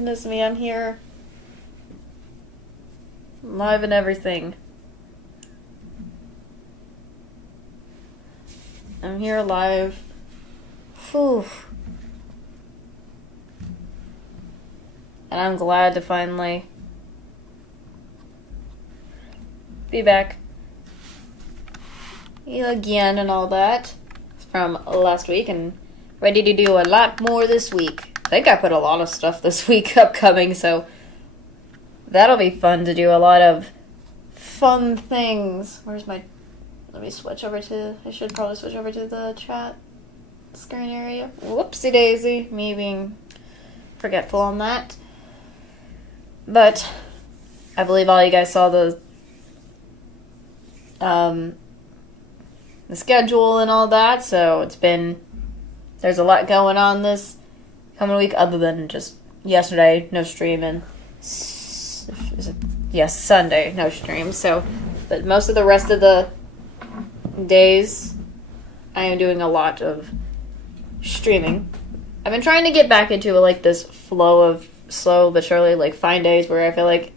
Goodness me, I'm here. Live and everything. I'm here live. Whew. And I'm glad to finally be back again and all that from last week and ready to do a lot more this week. I think I put a lot of stuff this week upcoming, so that'll be fun to do a lot of fun things. Where's my... Let me switch over to... I should probably switch over to the chat screen area. Whoopsie daisy. Me being forgetful on that. But I believe all you guys saw the schedule and all that, so it's been... There's a lot going on this coming week other than just yesterday, no stream, and... Yes, Sunday, no stream. So, but most of the rest of the days, I am doing a lot of streaming. I've been trying to get back into like this flow of slow but surely like find days where I feel like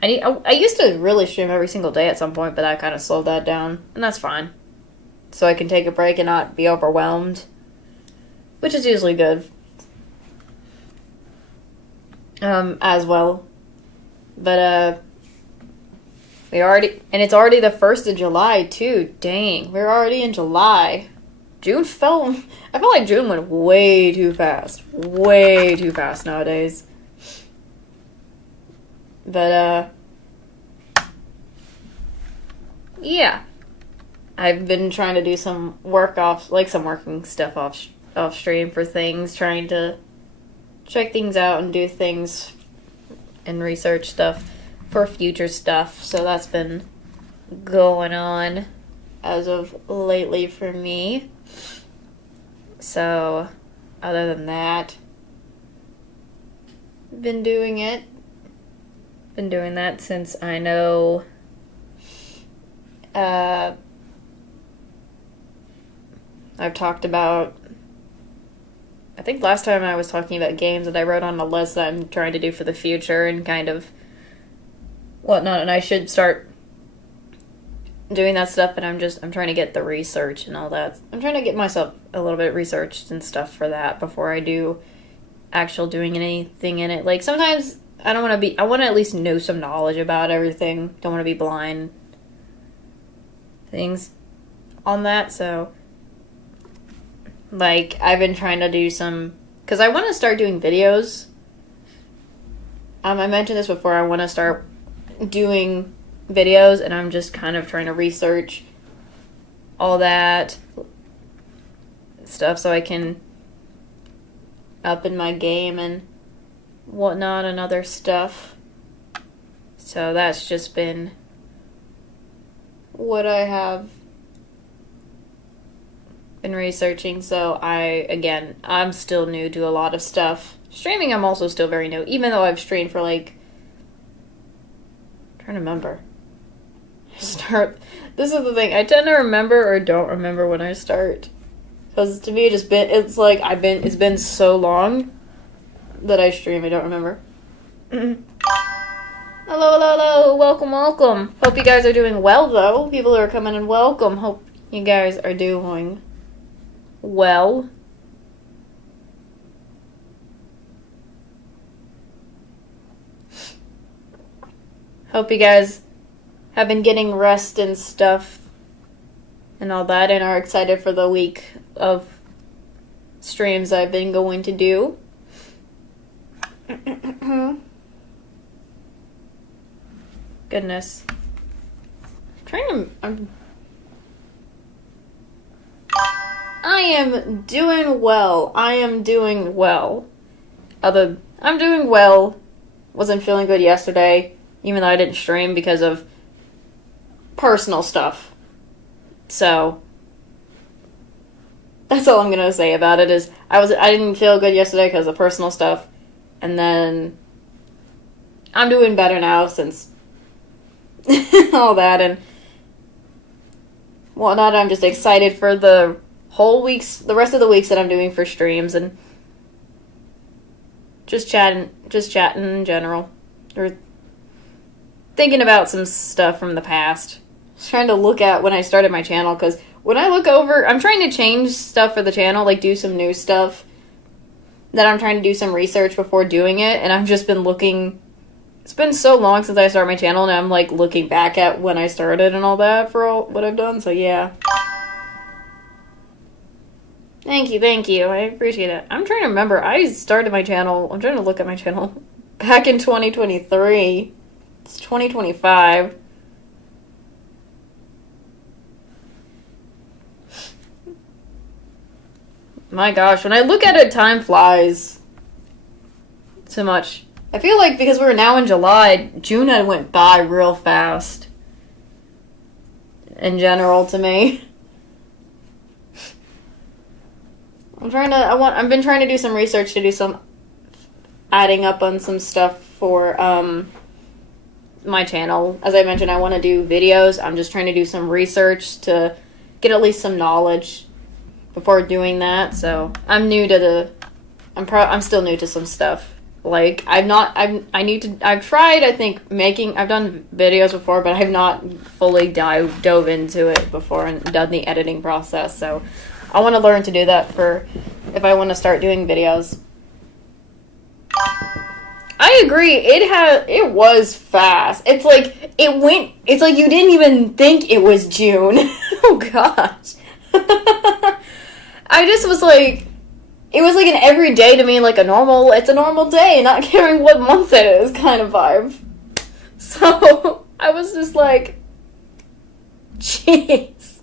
I used to really stream every single day at some point, but I kind of slowed that down, and that's fine. So I can take a break and not be overwhelmed, which is usually good. As well. But, it's already the 1st of July, too. Dang, we're already in July. I feel like June went way too fast. Way too fast nowadays. But, yeah. I've been trying to do some some working stuff off stream for things, trying to check things out and do things and research stuff for future stuff. So that's been going on as of lately for me. So other than that, been doing that since I know I've talked about, I think last time I was talking about games that I wrote on a list that I'm trying to do for the future and kind of whatnot, and I should start doing that stuff, but I'm trying to get the research and all that. I'm trying to get myself a little bit researched and stuff for that before I do doing anything in it. Like, sometimes I want to at least know some knowledge about everything. Don't want to be blind things on that, so... Like, I've been trying to do some... Because I want to start doing videos. I mentioned this before. I want to start doing videos, and I'm just kind of trying to research all that stuff so I can up in my game and whatnot and other stuff. So that's just been what I have been researching. So I'm still new to a lot of stuff. Streaming, I'm also still very new, even though I've streamed for I'm trying to remember. This is the thing, I tend to remember or don't remember when I start, because to me it's been so long that I stream, I don't remember. Hello, welcome. Hope you guys are doing well, though. People are coming in, welcome. Hope you guys are doing well. Hope you guys have been getting rest and stuff and all that and are excited for the week of streams I've been going to do. Goodness. I am doing well. I'm doing well. Wasn't feeling good yesterday, even though I didn't stream because of personal stuff. So that's all I'm gonna say about it is I didn't feel good yesterday because of personal stuff, and then I'm doing better now since all that and whatnot. I'm just excited for the rest of the weeks that I'm doing for streams, and Just chatting in general. Or thinking about some stuff from the past. Just trying to look at when I started my channel, because when I look over, I'm trying to change stuff for the channel, like do some new stuff. That I'm trying to do some research before doing it, and I've just been looking. It's been so long since I started my channel, and I'm like looking back at when I started and all that for all what I've done, so yeah. Thank you. I appreciate it. I'm trying to remember. I started my channel. I'm trying to look at my channel back in 2023. It's 2025. My gosh, when I look at it, time flies too much. I feel like because we're now in July, June had went by real fast. In general, to me. I've been trying to do some research to do some adding up on some stuff for my channel. As I mentioned, I want to do videos. I'm just trying to do some research to get at least some knowledge before doing that. So I'm new to I'm still new to some stuff. Like I've tried, I think, I've done videos before, but I've not fully dove into it before and done the editing process. So I want to learn to do that for if I want to start doing videos. I agree. It was fast. It's like you didn't even think it was June. Oh gosh. I just was like, it was like an everyday to me, like it's a normal day, not caring what month it is kind of vibe. So I was just like, jeez.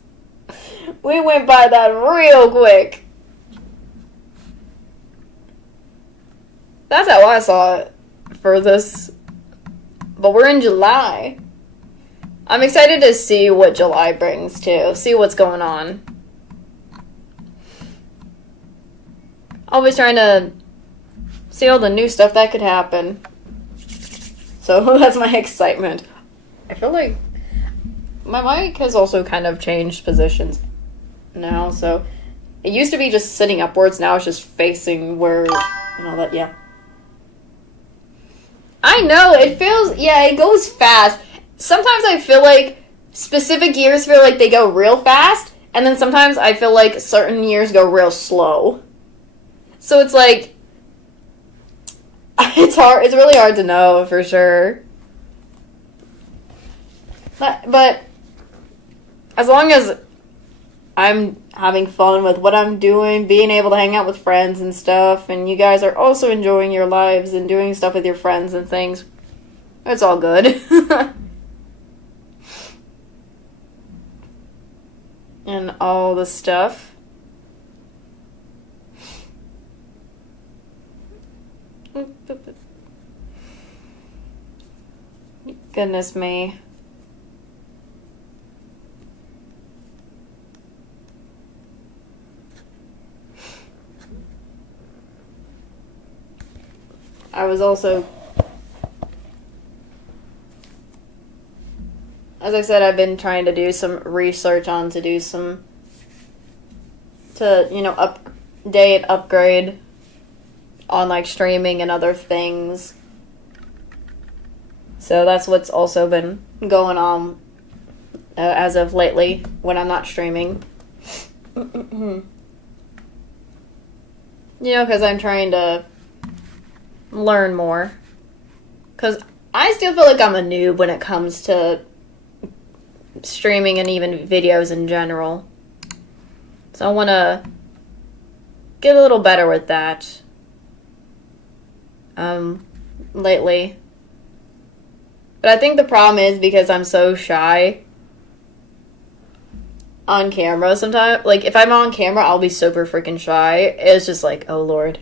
We went by that real quick. That's how I saw it for this. But we're in July. I'm excited to see what July brings too. See what's going on. Always trying to see all the new stuff that could happen. So that's my excitement. I feel like my mic has also kind of changed positions now. So it used to be just sitting upwards. Now it's just facing where and all that. Yeah. I know. It goes fast. Sometimes I feel like specific years feel like they go real fast. And then sometimes I feel like certain years go real slow. So it's like, it's really hard to know for sure. But as long as I'm having fun with what I'm doing, being able to hang out with friends and stuff, and you guys are also enjoying your lives and doing stuff with your friends and things, it's all good. And all the stuff. Goodness me. I was also, as I said, I've been trying to do some research on upgrade on like streaming and other things. So that's what's also been going on as of lately when I'm not streaming. Because I'm trying to learn more. Because I still feel like I'm a noob when it comes to streaming and even videos in general. So I want to get a little better with that. Lately. But I think the problem is because I'm so shy on camera sometimes. Like, if I'm on camera, I'll be super freaking shy. It's just like, oh lord.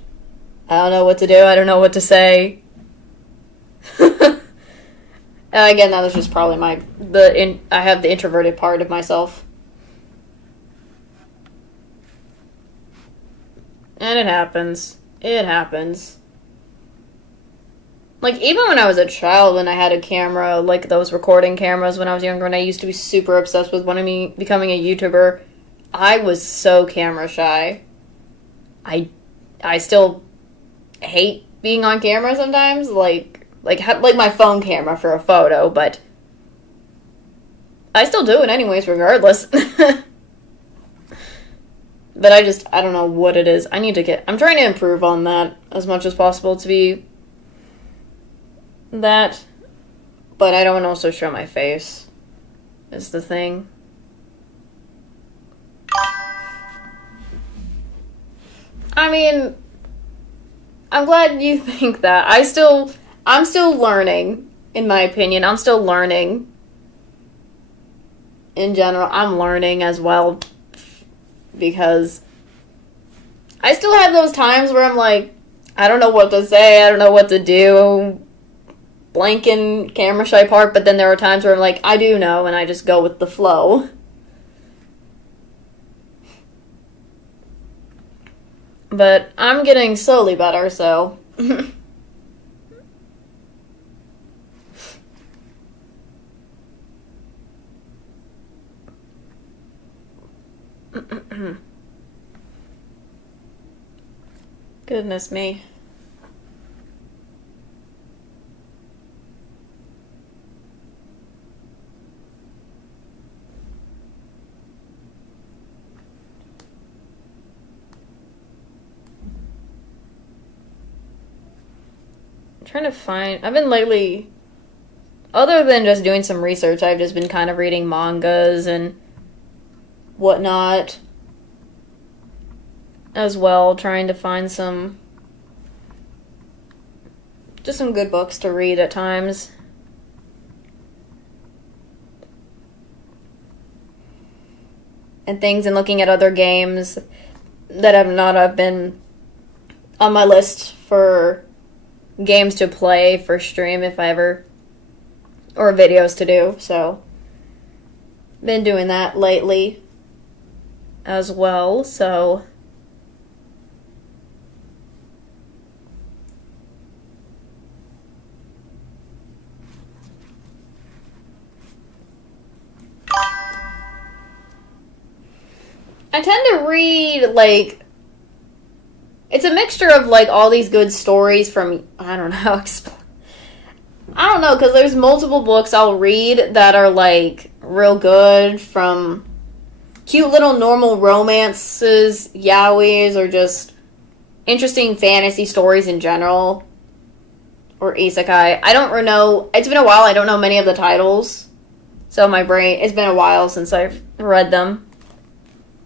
I don't know what to do. I don't know what to say. And again, that was just probably I have the introverted part of myself. And it happens. It happens. Like, even when I was a child, when I had a camera, like those recording cameras when I was younger, and I used to be super obsessed with becoming a YouTuber, I was so camera shy. I still hate being on camera sometimes, like my phone camera for a photo, but I still do it anyways, regardless. But I don't know what it is. I'm trying to improve on that as much as possible to be that, but I don't also show my face, is the thing. I mean, I'm glad you think that. I'm still learning, in my opinion. I'm still learning. In general, I'm learning as well, because I still have those times where I'm like, I don't know what to say, I don't know what to do, blanking camera shy part, but then there are times where I'm like, I do know, and I just go with the flow. But I'm getting slowly better, so. Goodness me. I'm trying to find. I've been lately, other than just doing some research, I've just been kind of reading mangas and whatnot as well, trying to find some good books to read at times. And things, and looking at other games that have been on my list for games to play for stream if I ever, or videos to do, so been doing that lately as well, so I tend to read, like, it's a mixture of, like, all these good stories from, I don't know, because there's multiple books I'll read that are, like, real good, from cute little normal romances, yaois, or just interesting fantasy stories in general, or isekai. I don't know, it's been a while, I don't know many of the titles, so it's been a while since I've read them.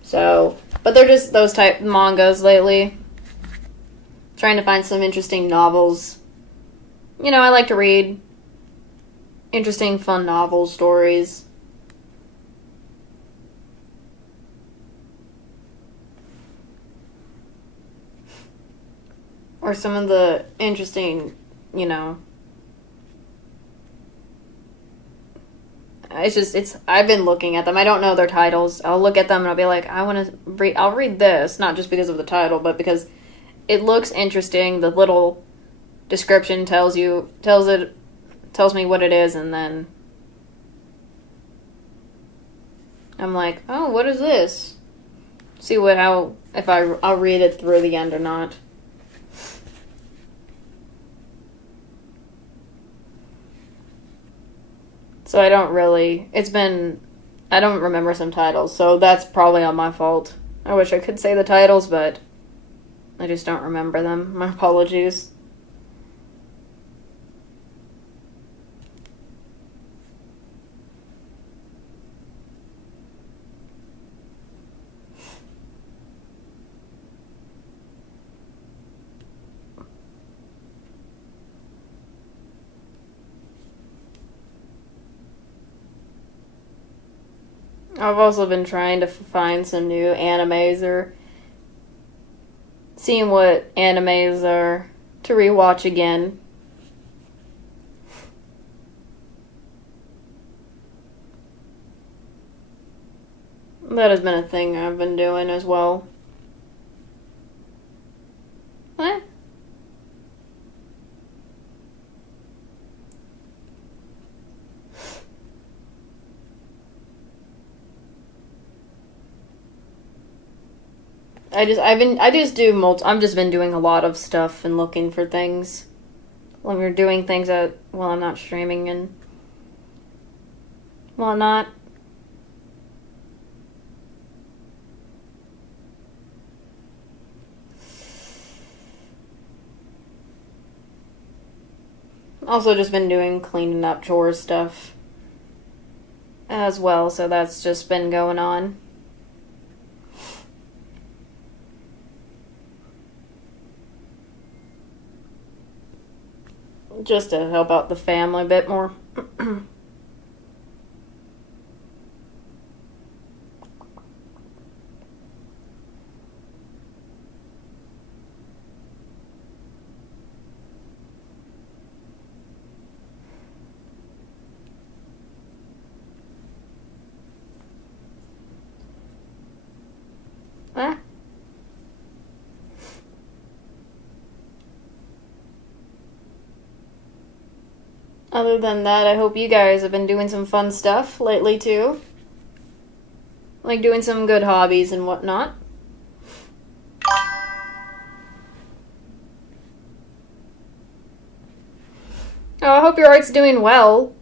So, but they're just those type mangas lately. Trying to find some interesting novels. You know, I like to read interesting, fun novel stories. Or some of the interesting, you know. I've been looking at them. I don't know their titles. I'll look at them and I'll be like, I'll read this, not just because of the title, but because it looks interesting. The little description tells me what it is, and then I'm like, oh, what is this? See if I'll read it through the end or not. So I don't remember some titles, so that's probably on my fault. I wish I could say the titles, but I just don't remember them. My apologies. I've also been trying to find some new animes, or seeing what animes are to rewatch again. That has been a thing I've been doing as well. What? I've just been doing a lot of stuff and looking for things. When we're doing things while I'm not streaming and whatnot. Also just been doing cleaning up chores stuff as well, so that's just been going on. Just to help out the family a bit more. Eh? Other than that, I hope you guys have been doing some fun stuff lately too. Like doing some good hobbies and whatnot. Oh, I hope your art's doing well.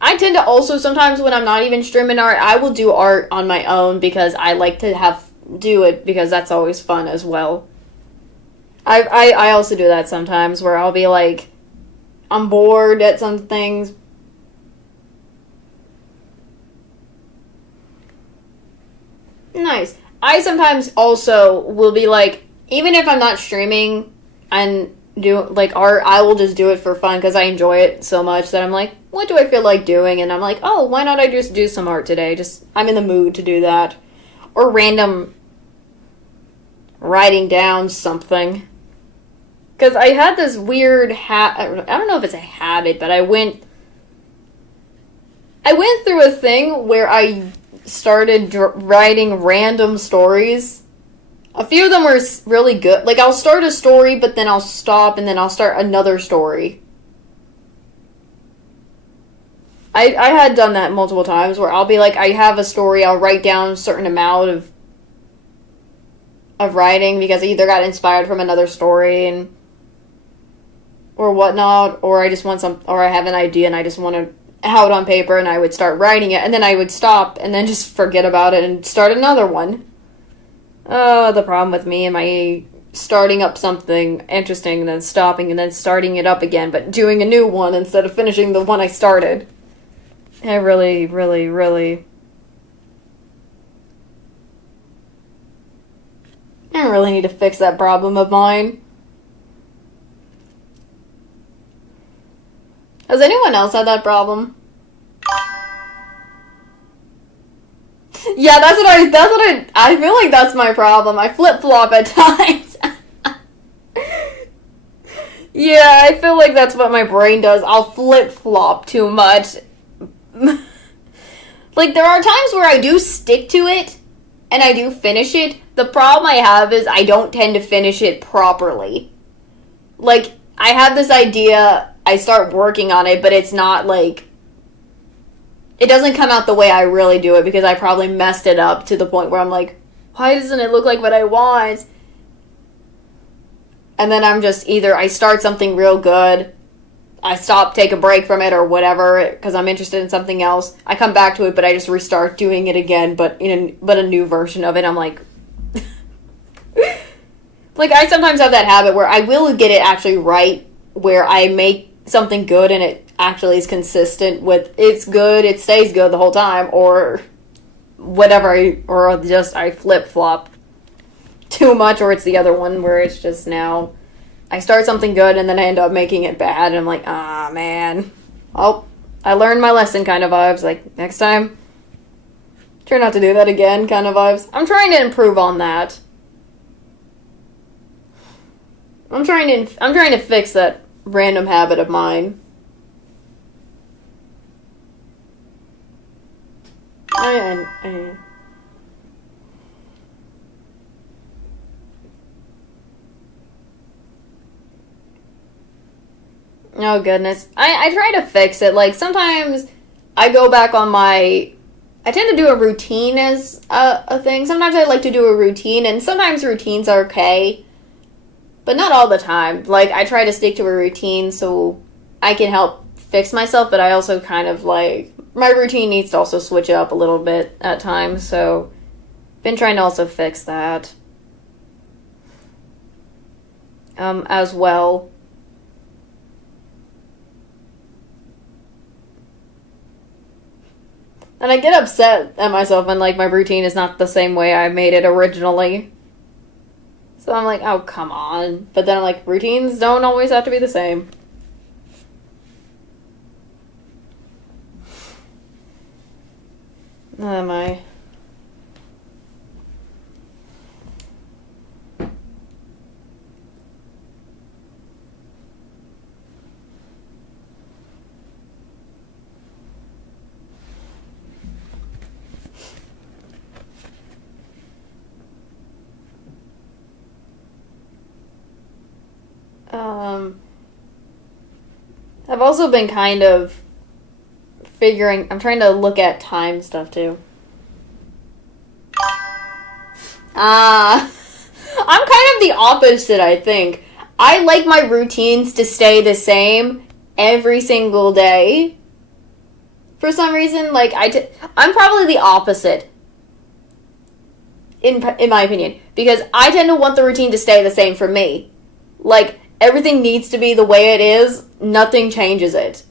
I tend to also sometimes when I'm not even streaming art, I will do art on my own because I like to do it because that's always fun as well. I also do that sometimes where I'll be like, I'm bored at some things. Nice. I sometimes also will be like, even if I'm not streaming and do like art, I will just do it for fun because I enjoy it so much that I'm like, what do I feel like doing? And I'm like, oh, why not I just do some art today? Just I'm in the mood to do that. Or random writing down something. Because I had this weird I don't know if it's a habit, but I went through a thing where I started writing random stories. A few of them were really good. Like, I'll start a story, but then I'll stop, and then I'll start another story. I had done that multiple times, where I'll be like, I have a story, I'll write down a certain amount of writing, because I either got inspired from another story, or whatnot, or I just want or I have an idea, and I just want to have it on paper, and I would start writing it, and then I would stop, and then just forget about it, and start another one. The problem with me and my starting up something interesting and then stopping and then starting it up again, but doing a new one instead of finishing the one I started. I really, really, really... I really need to fix that problem of mine. Has anyone else had that problem? Yeah, I feel like that's my problem. I flip-flop at times. Yeah, I feel like that's what my brain does. I'll flip-flop too much. Like, there are times where I do stick to it, and I do finish it. The problem I have is I don't tend to finish it properly. Like, I have this idea, I start working on it, but it's not, like... It doesn't come out the way I really do it because I probably messed it up to the point where I'm like, why doesn't it look like what I want? And then I'm just either I start something real good, I stop, take a break from it or whatever because I'm interested in something else. I come back to it, but I just restart doing it again, but a new version of it. I'm like... Like, I sometimes have that habit where I will get it actually right, where I make something good and it actually is consistent with it's good, it stays good the whole time, or whatever, I flip-flop too much, or it's the other one where it's just now I start something good and then I end up making it bad and I'm like, ah, man. Oh, I learned my lesson kind of vibes. Like, next time, try not to do that again kind of vibes. I'm trying to improve on that. I'm trying to fix that random habit of mine. Oh, goodness. I try to fix it. Like, sometimes I go back on my I tend to do a routine as a thing. Sometimes I like to do a routine, and sometimes routines are okay, but not all the time. Like, I try to stick to a routine so I can help fix myself, but I also kind of like, my routine needs to also switch up a little bit at times, so been trying to also fix that. As well. And I get upset at myself when, like, my routine is not the same way I made it originally. So I'm like, oh, come on. But then I'm like, routines don't always have to be the same. Am I? I've also been kind of I'm trying to look at time stuff too. I'm kind of the opposite, I think. I like my routines to stay the same every single day. For some reason, like, I'm probably the opposite. In my opinion. Because I tend to want the routine to stay the same for me. Like, everything needs to be the way it is. Nothing changes it.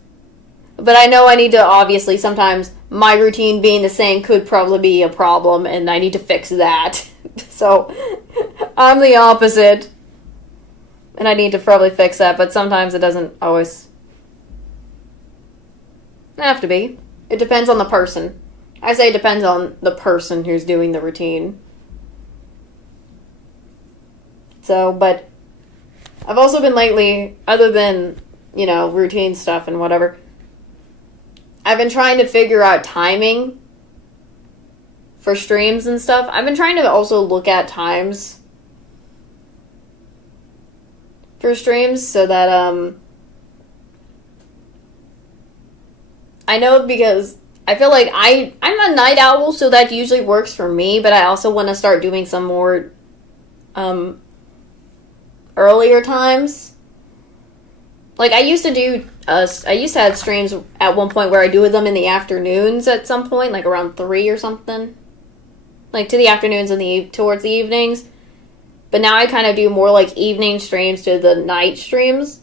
But I know I need to, obviously, sometimes my routine being the same could probably be a problem, and I need to fix that. So, I'm the opposite. And I need to probably fix that, but sometimes it doesn't always have to be. It depends on the person. I say it depends on the person who's doing the routine. So, but I've also been lately, other than, routine stuff and whatever, I've been trying to figure out timing for streams and stuff. I've been trying to also look at times for streams so that, I know, because I feel like I'm a night owl, so that usually works for me, but I also want to start doing some more, earlier times. Like, I used to have streams at one point where I do them in the afternoons at some point, like around 3 or something. Like, to the afternoons and towards the evenings. But now I kind of do more, like, evening streams to the night streams.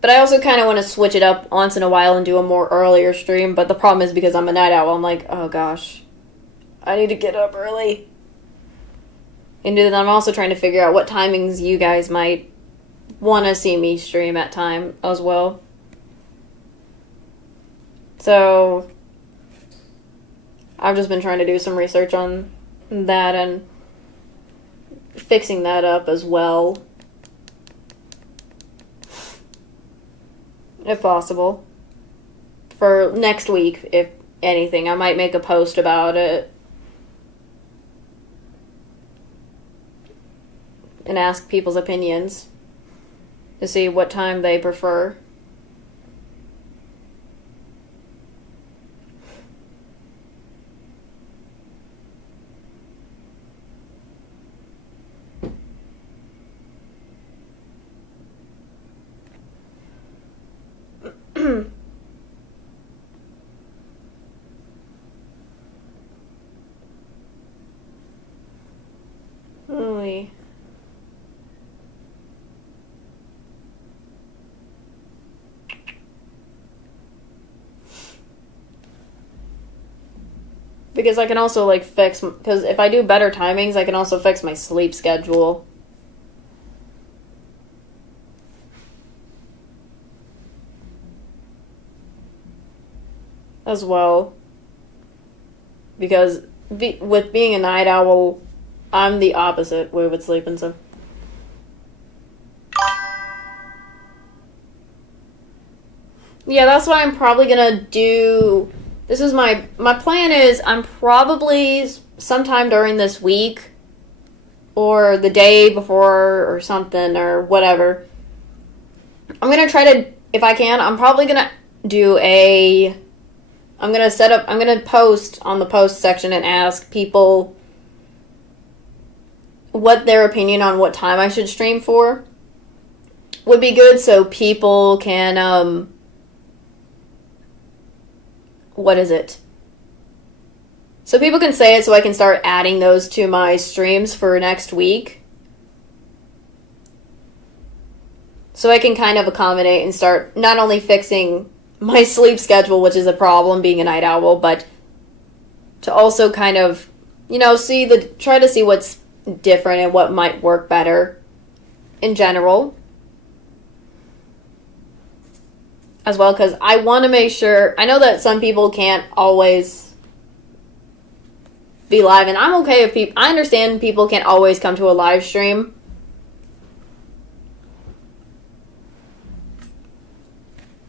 But I also kind of want to switch it up once in a while and do a more earlier stream. But the problem is, because I'm a night owl, I'm like, oh gosh, I need to get up early. And then I'm also trying to figure out what timings you guys might want to see me stream at time as well. So I've just been trying to do some research on that and fixing that up as well, if possible, for next week. If anything, I might make a post about it and ask people's opinions to see what time they prefer. Really. Because I can also, like, because if I do better timings, I can also fix my sleep schedule. As well. Because with being a night owl, I'm the opposite way with sleeping, so. Yeah, that's what I'm probably gonna do. This is my plan is I'm probably sometime during this week or the day before or something or whatever. I'm going to try to, if I can, I'm probably going to do a I'm gonna post on the post section and ask people what their opinion on what time I should stream for would be good, so people can, what is it? So people can say it so I can start adding those to my streams for next week. So I can kind of accommodate and start not only fixing my sleep schedule, which is a problem being a night owl, but to also kind of, try to see what's different and what might work better in general. As well, because I want to make sure, I know that some people can't always be live, and I'm okay if I understand people can't always come to a live stream.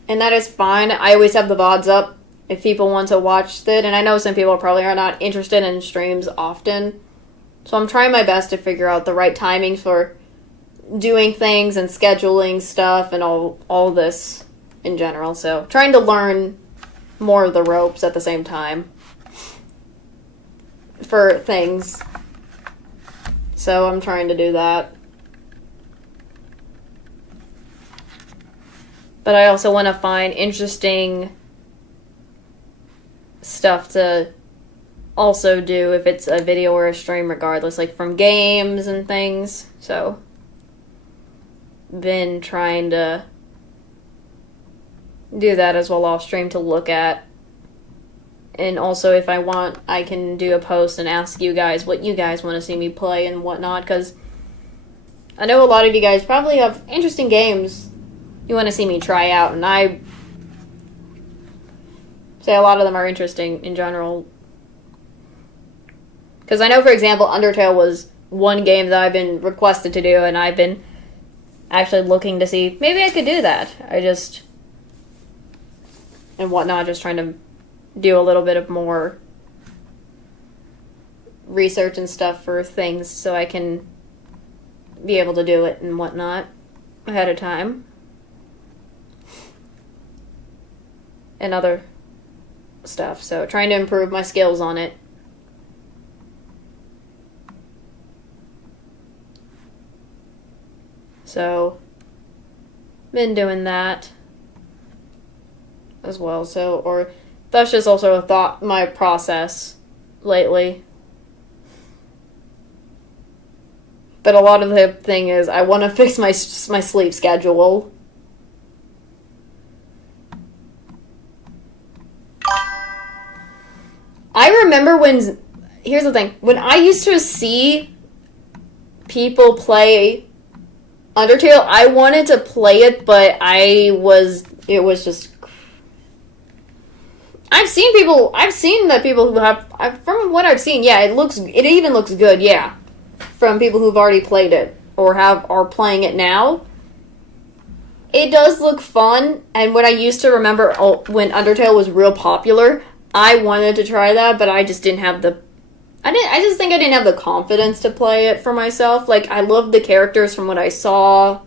And that is fine. I always have the VODs up if people want to watch it, and I know some people probably are not interested in streams often. So I'm trying my best to figure out the right timing for doing things and scheduling stuff and all this in general. So trying to learn more of the ropes at the same time for things. So I'm trying to do that. But I also want to find interesting stuff to also do if it's a video or a stream regardless, like from games and things. So been trying to do that as well off stream to look at. And also if I want, I can do a post and ask you guys what you guys want to see me play and whatnot, because I know a lot of you guys probably have interesting games you want to see me try out, and I say a lot of them are interesting in general. Because I know, for example, Undertale was one game that I've been requested to do, and I've been actually looking to see, maybe I could do that. And whatnot, just trying to do a little bit of more research and stuff for things so I can be able to do it and whatnot ahead of time. And other stuff. So trying to improve my skills on it. So been doing that as well. So, or that's just also my process lately. But a lot of the thing is I want to fix my sleep schedule. I remember here's the thing, when I used to see people play Undertale, I wanted to play it, but it was just, I've seen that people who have, from what I've seen, yeah, it even looks good, yeah, from people who've already played it, or are playing it now. It does look fun, and when I used to remember when Undertale was real popular, I wanted to try that, but I just didn't have I just think I didn't have the confidence to play it for myself. Like, I loved the characters from what I saw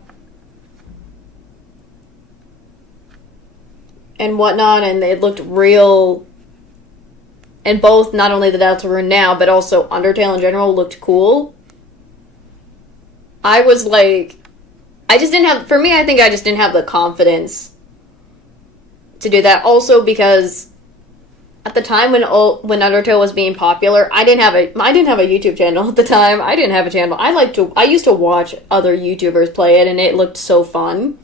and whatnot, and it looked real. And both, not only the Deltarune now, but also Undertale in general looked cool. I was like, I think I just didn't have the confidence to do that. Also because at the time when Undertale was being popular, I didn't have a YouTube channel at the time. I didn't have a channel. I used to watch other YouTubers play it, and it looked so fun.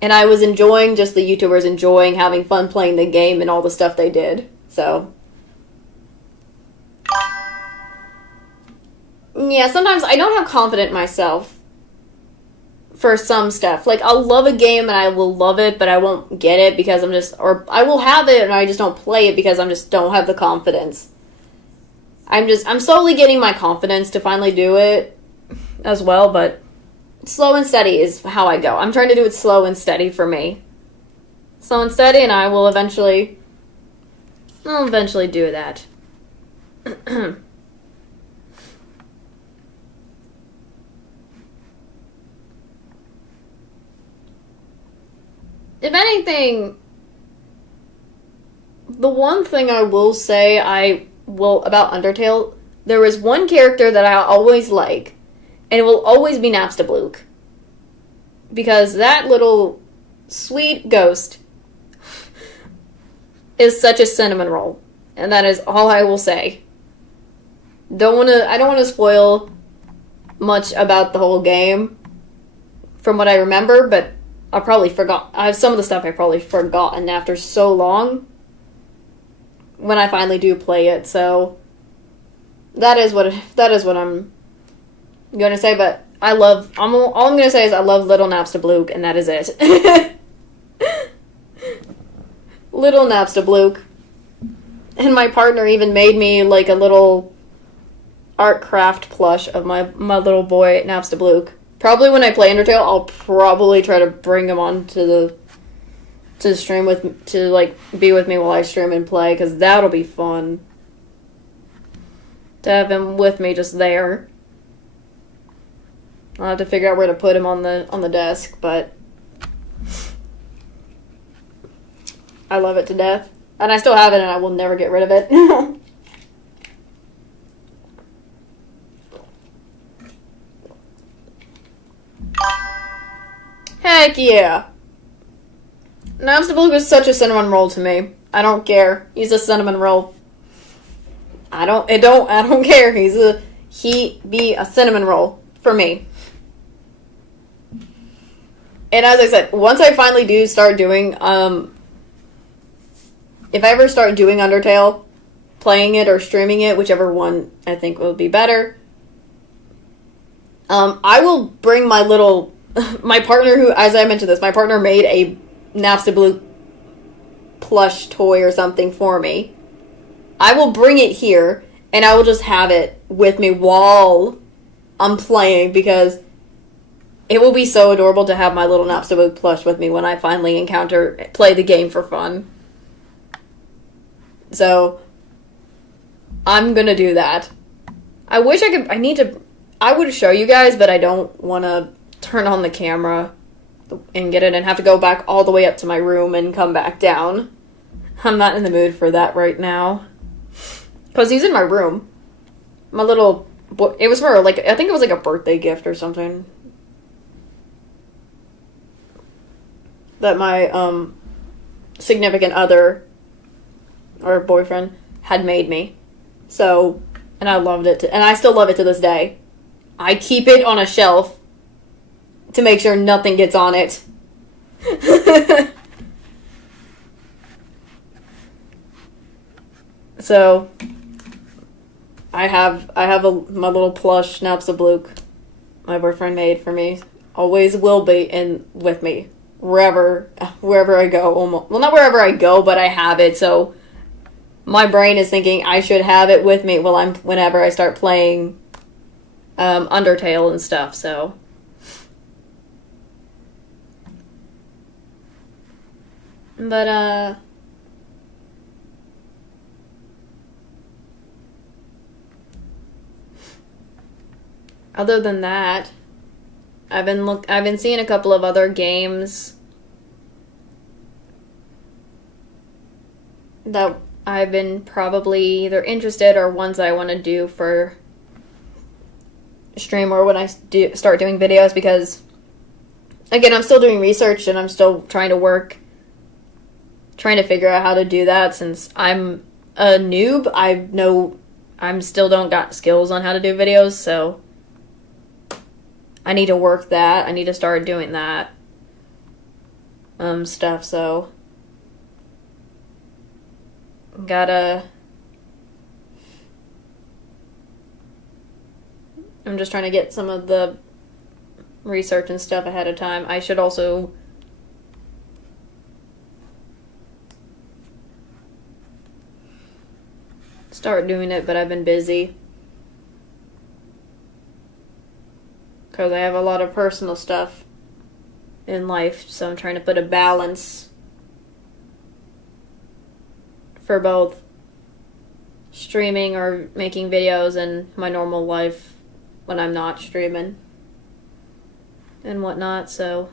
And I was enjoying just the YouTubers having fun playing the game and all the stuff they did. So yeah, sometimes I don't have confidence in myself for some stuff. Like, I'll love a game and I will love it, but I won't get it because or I will have it and I just don't play it because don't have the confidence. I'm slowly getting my confidence to finally do it as well, but slow and steady is how I go. I'm trying to do it slow and steady for me. Slow and steady, and I'll eventually do that. If anything, The one thing I will say about Undertale, there is one character that I always like, and it will always be Napstablook. Because that little sweet ghost is such a cinnamon roll. And that is all I will say. I don't want to spoil much about the whole game from what I remember, but I have some of the stuff I've probably forgotten after so long when I finally do play it, so that is what I'm gonna say, but all I'm gonna say is I love Little Napstablook, and that is it. Little Napstablook. And my partner even made me like a little art craft plush of my little boy Napstablook. Probably when I play Undertale, I'll probably try to bring him on to the stream be with me while I stream and play, because that'll be fun. To have him with me just there. I'll have to figure out where to put him on the desk, but I love it to death. And I still have it, and I will never get rid of it. Heck yeah. Napstablook is such a cinnamon roll to me. I don't care. He's a cinnamon roll. I don't care. He be a cinnamon roll for me. And as I said, once I finally do start doing, if I ever start doing Undertale, playing it or streaming it, whichever one I think will be better, I will bring my partner who, as I mentioned this, my partner made a Napstablook plush toy or something for me. I will bring it here, and I will just have it with me while I'm playing, because it will be so adorable to have my little Napstablook plush with me when I finally play the game for fun. So, I'm gonna do that. I wish I could, I would show you guys, but I don't want to turn on the camera and get it and have to go back all the way up to my room and come back down. I'm not in the mood for that right now. Because he's in my room. My little boy, it was for, I think it was a birthday gift or something. That my, significant other, or boyfriend, had made me. So, and I loved it, and I still love it to this day. I keep it on a shelf to make sure nothing gets on it. So, I have my little plush Napstablook my boyfriend made for me. Always will be with me wherever I go. Almost, well, not wherever I go, but I have it. So my brain is thinking I should have it with me whenever I start playing Undertale and stuff. So. But, other than that, I've been seeing a couple of other games that I've been probably either interested or ones that I want to do for stream or when I start doing videos, because, again, I'm still doing research and I'm still trying to figure out how to do that, since I'm a noob. I'm still don't got skills on how to do videos, so I need to work that. I need to start doing that stuff, so I'm just trying to get some of the research and stuff ahead of time. I should also start doing it, but I've been busy because I have a lot of personal stuff in life, so I'm trying to put a balance for both streaming or making videos and my normal life when I'm not streaming and whatnot, so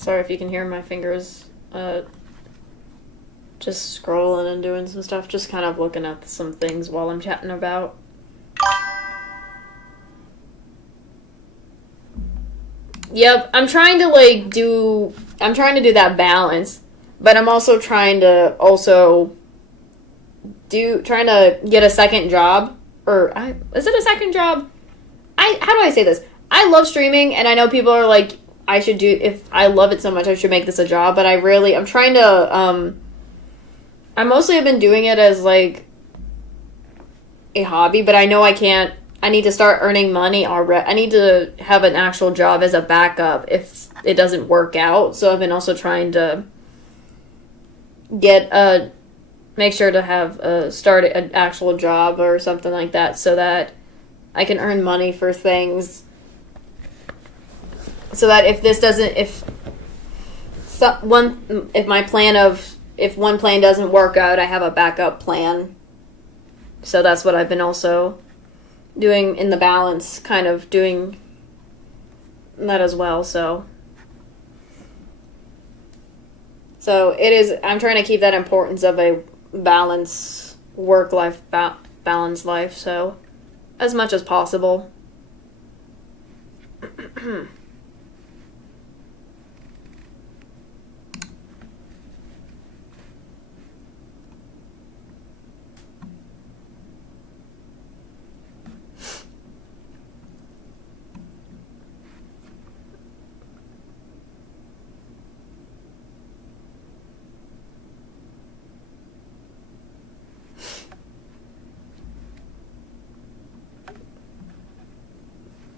Sorry if you can hear my fingers just scrolling and doing some stuff. Just kind of looking at some things while I'm chatting about. Yep, I'm trying to do that balance, but I'm also trying to get a second job. Is it a second job? How do I say this? I love streaming, and I know people are like, if I love it so much, I should make this a job, but I'm trying to, I mostly have been doing it as, like, a hobby, but I know I need to start earning money already. I need to have an actual job as a backup if it doesn't work out, so I've been also trying to make sure to have, start an actual job or something like that, so that I can earn money for things. So that if one plan doesn't work out, I have a backup plan. So that's what I've been also doing in the balance, kind of doing that as well. So I'm trying to keep that importance of a balance, work-life balance life, so as much as possible.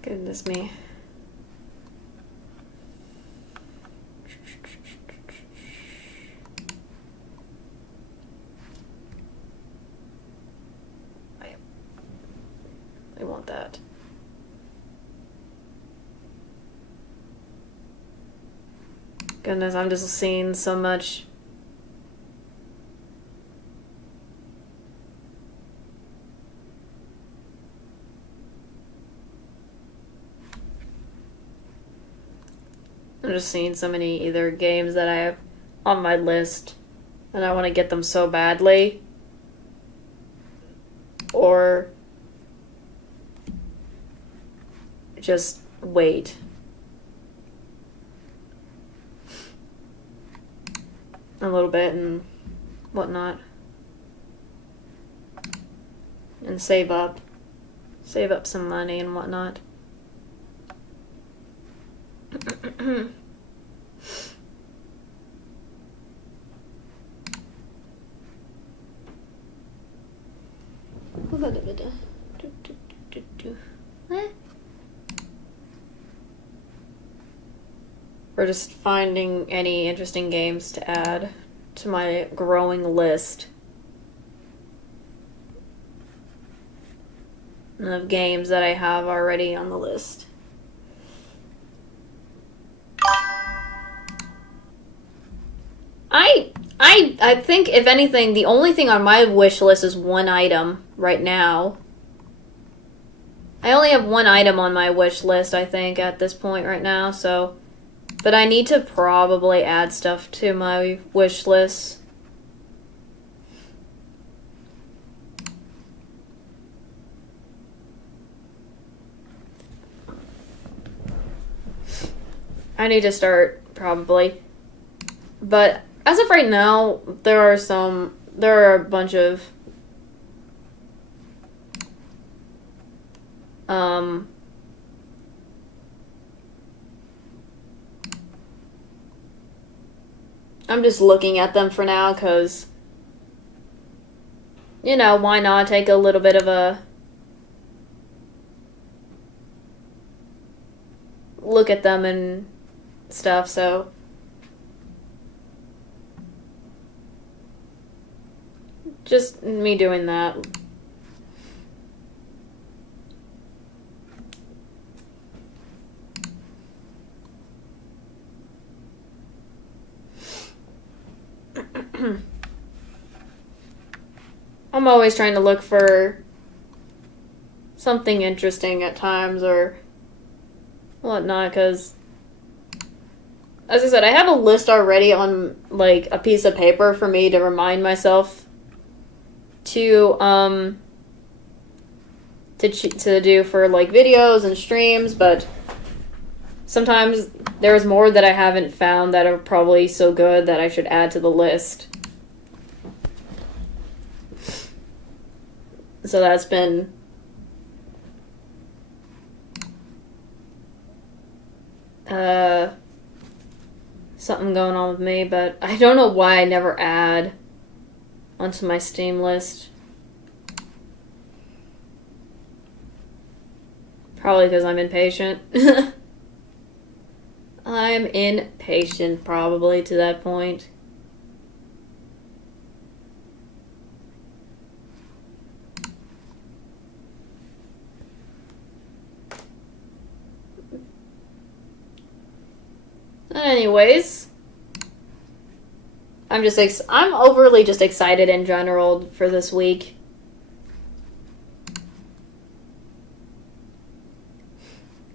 Goodness me. I want that. Goodness, I'm just seeing so much. I'm just seeing so many either games that I have on my list and I want to get them so badly, or just wait. A little bit and whatnot. And save up some money and whatnot. We're just finding any interesting games to add to my growing list of games that I have already on the list. I think, if anything, the only thing on my wish list is one item right now. I only have one item on my wish list, I think, at this point right now, so... But I need to probably add stuff to my wish list. I need to start, probably. But as of right now, there are a bunch of I'm just looking at them for now because, you know, why not take a little bit of a look at them and stuff, so just me doing that. I'm always trying to look for something interesting at times or whatnot, because as I said, I have a list already on like a piece of paper for me to remind myself to to do for like videos and streams, but sometimes there's more that I haven't found that are probably so good that I should add to the list. So that's been something going on with me, but I don't know why I never add onto my Steam list. Probably because I'm impatient. I'm impatient, probably, to that point. Anyways, I'm overly just excited in general for this week.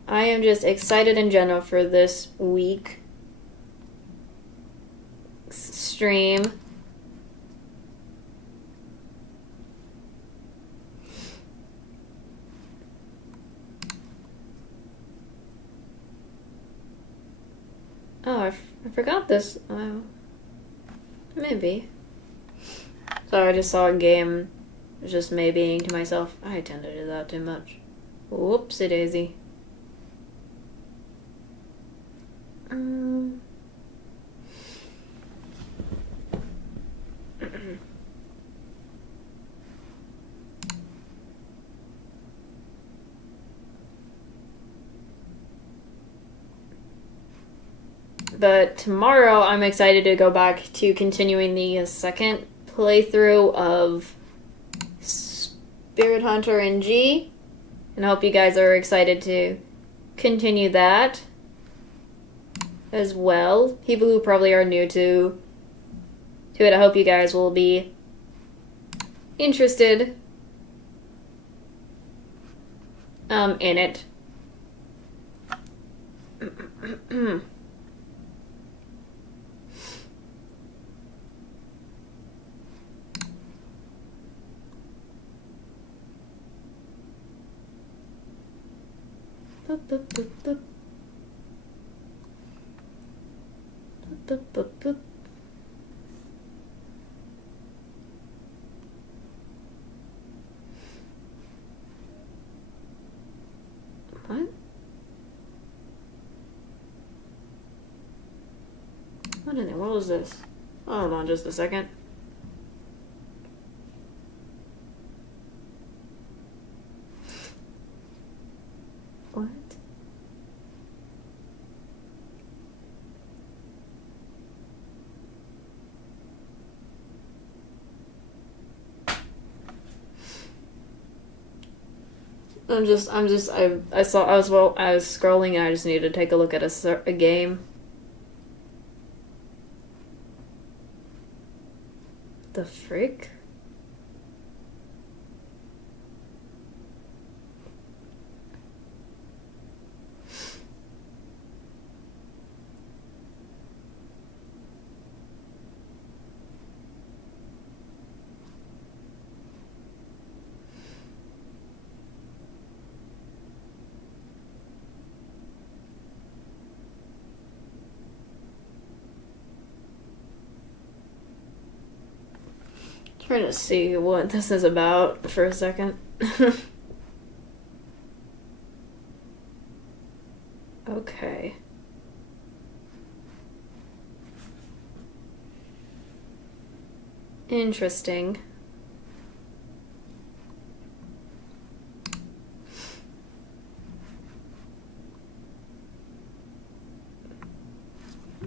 I am just excited in general for this week stream. Oh, I forgot this. Maybe. Sorry, I just saw a game. Just maybeing to myself. I tend to do that too much. Whoopsie daisy. But tomorrow I'm excited to go back to continuing the second playthrough of Spirit Hunter NG. And I hope you guys are excited to continue that as well. People who probably are new to it, I hope you guys will be interested in it. What? What was this? Hold on just a second. What? I was scrolling and I just needed to take a look at a game. The frick? Trying to see what this is about for a second. Okay. Interesting.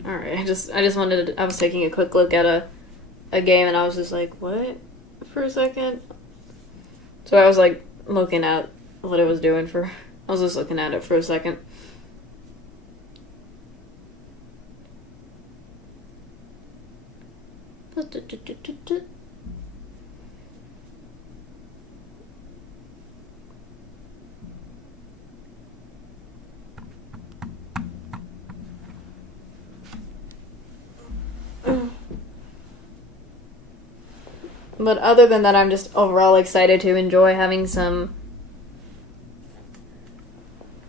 Alright, I just I was taking a quick look at a game and I was just like, what? For a second. So I was like looking at what it was doing I was just looking at it for a second. But other than that, I'm just overall excited to enjoy having some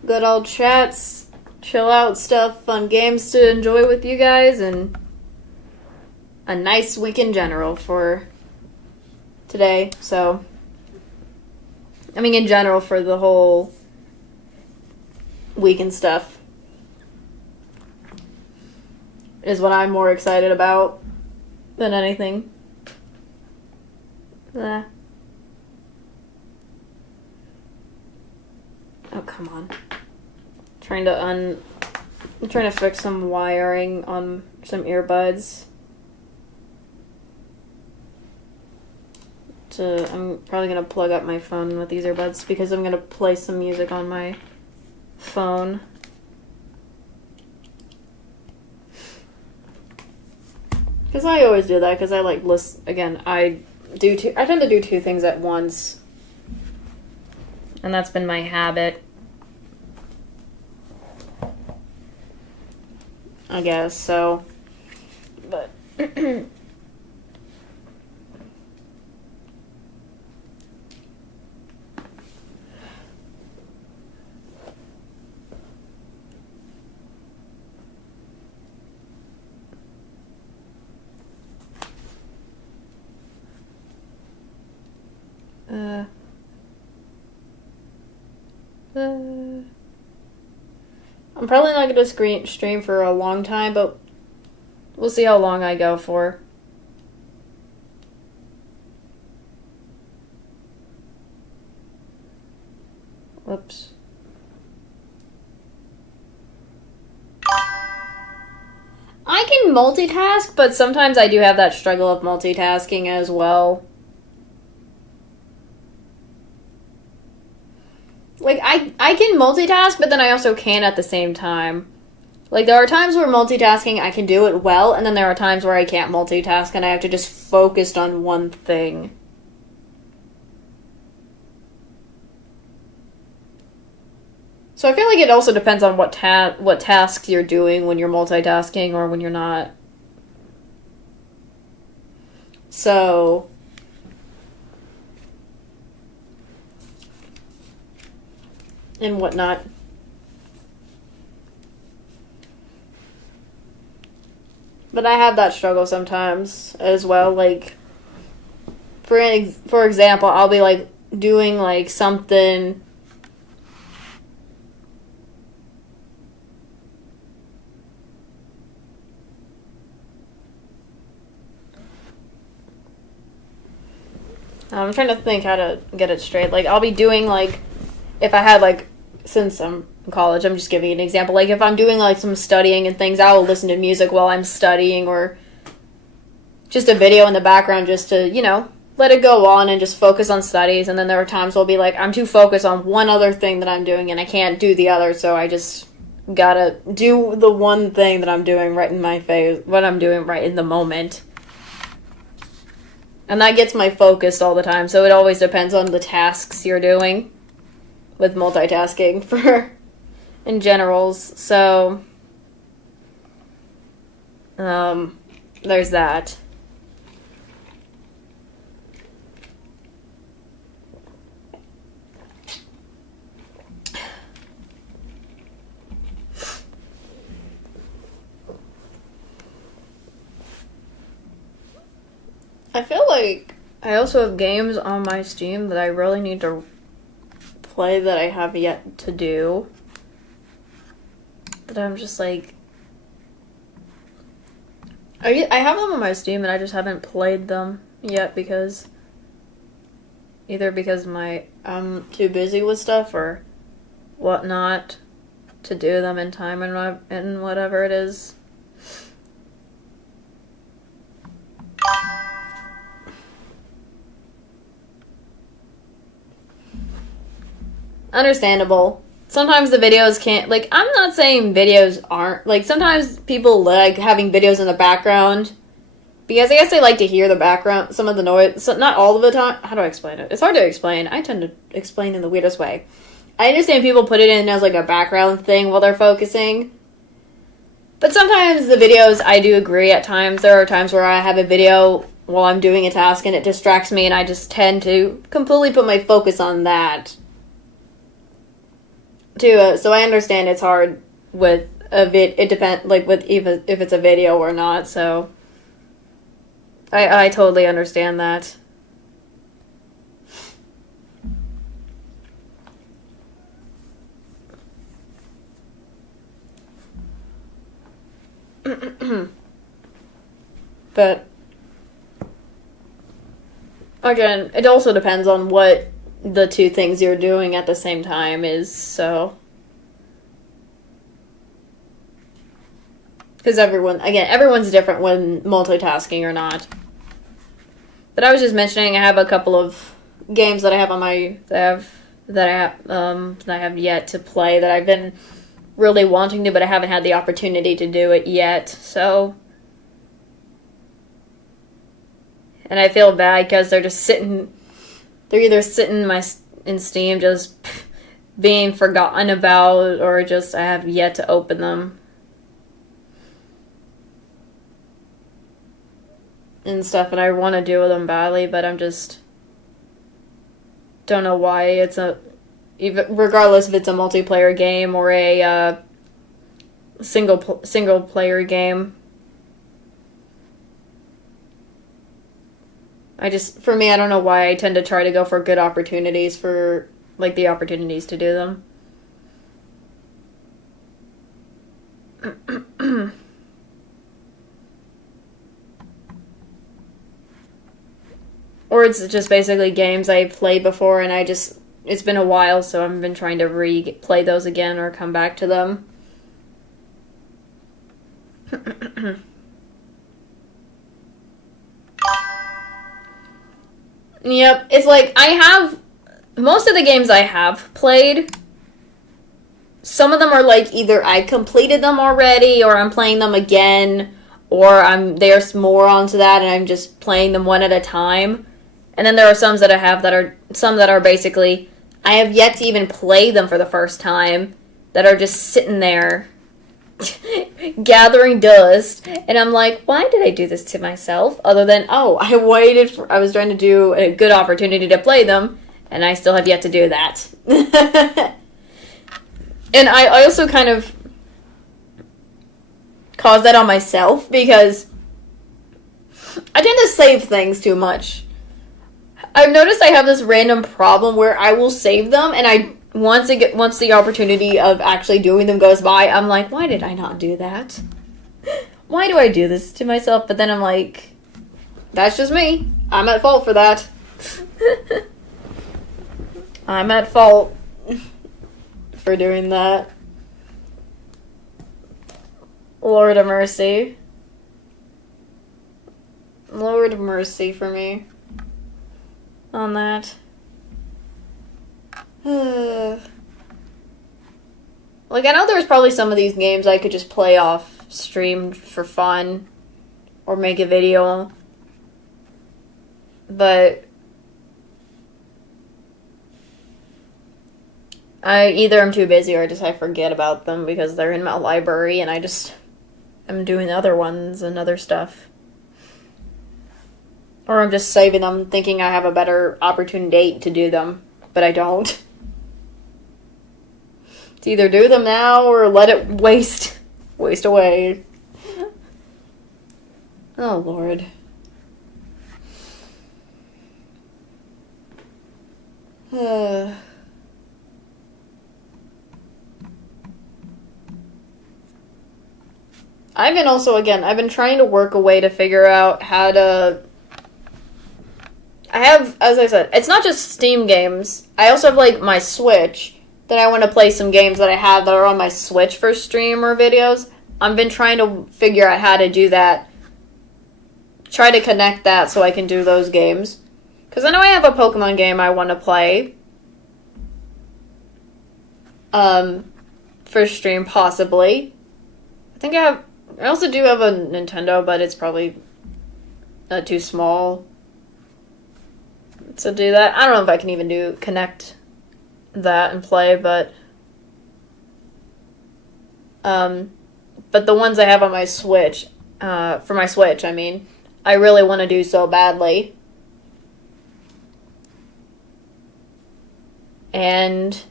good old chats, chill out stuff, fun games to enjoy with you guys, and a nice week in general for today. So, I mean, in general for the whole week and stuff is what I'm more excited about than anything. Oh, come on. I'm trying to fix some wiring on some earbuds. I'm probably going to plug up my phone with these earbuds because I'm going to play some music on my phone. Because I always do that because I like listen. Again, I tend to do two things at once. And that's been my habit, I guess, so. But. I'm probably not going to stream for a long time, but we'll see how long I go for. Whoops. I can multitask, but sometimes I do have that struggle of multitasking as well. Like, I can multitask, but then I also can at the same time. Like, there are times where multitasking, I can do it well, and then there are times where I can't multitask, and I have to just focus on one thing. So I feel like it also depends on what tasks you're doing when you're multitasking or when you're not. So... and whatnot. But I have that struggle sometimes as well. Like, for example, I'll be like doing like something. I'm trying to think how to get it straight. Like, I'll be doing like, if I had like, since I'm in college, I'm just giving an example. Like, if I'm doing, like, some studying and things, I will listen to music while I'm studying or just a video in the background just to, you know, let it go on and just focus on studies. And then there are times I'll be like, I'm too focused on one other thing that I'm doing and I can't do the other, so I just gotta do the one thing that I'm doing right in my face, what I'm doing right in the moment. And that gets my focus all the time, so it always depends on the tasks you're doing with multitasking for in generals. So there's that. I feel like I also have games on my Steam that I really need to play that I have yet to do. That I'm just like... I have them on my Steam and I just haven't played them yet because... either because I'm too busy with stuff or whatnot to do them in time and whatever it is. Understandable. Sometimes the videos can't, like, I'm not saying videos aren't, like, sometimes people like having videos in the background, because I guess they like to hear the background, some of the noise, so not all of the time. How do I explain it? It's hard to explain. I tend to explain in the weirdest way. I understand people put it in as, like, a background thing while they're focusing, but sometimes the videos, I do agree at times. There are times where I have a video while I'm doing a task and it distracts me, and I just tend to completely put my focus on that. So I understand it's hard with it depends, like, with even if it's a video or not, so I totally understand that. But again, it also depends on what the two things you're doing at the same time is, so. Because everyone's different when multitasking or not. But I was just mentioning I have a couple of games that I have on my that I have yet to play that I've been really wanting to, but I haven't had the opportunity to do it yet. So, and I feel bad because they're just sitting. They're either sitting in Steam just being forgotten about, or just I have yet to open them. And stuff, and I want to do them badly, but I'm just don't know why. Regardless if it's a multiplayer game or a single player game. For me, I don't know why I tend to try to go for good opportunities for, like, the opportunities to do them. Or it's just basically games I played before and it's been a while, so I've been trying to replay those again or come back to them. Yep, it's like most of the games I have played, some of them are like either I completed them already or I'm playing them again, or there's more onto that and I'm just playing them one at a time. And then there are some that I have that are basically, I have yet to even play them for the first time, that are just sitting there gathering dust. And I'm like, why did I do this to myself? Other than, I was trying to do a good opportunity to play them, and I still have yet to do that. And I also kind of caused that on myself, because I tend to save things too much. I've noticed I have this random problem where I will save them, and once the opportunity of actually doing them goes by, I'm like, why did I not do that? Why do I do this to myself? But then I'm like, that's just me. I'm at fault for that. I'm at fault for doing that. Lord of mercy. Lord of mercy for me on that. Like, I know there's probably some of these games I could just play off stream for fun or make a video, but either I'm too busy or I forget about them because they're in my library and I'm doing other ones and other stuff. Or I'm just saving them thinking I have a better opportunity to do them, but I don't. It's either do them now or let it waste away. Oh, Lord. I've been trying to work a way to figure out how to... I have, as I said, it's not just Steam games. I also have, like, my Switch, that I want to play some games that I have that are on my Switch for stream or videos. I've been trying to figure out how to do that. Try to connect that so I can do those games. Because I know I have a Pokemon game I want to play. For stream, possibly. I also do have a Nintendo, but it's probably too small to do that. I don't know if I can even connect that and play, but the ones I have on my Switch, for my Switch, I mean, I really want to do so badly. And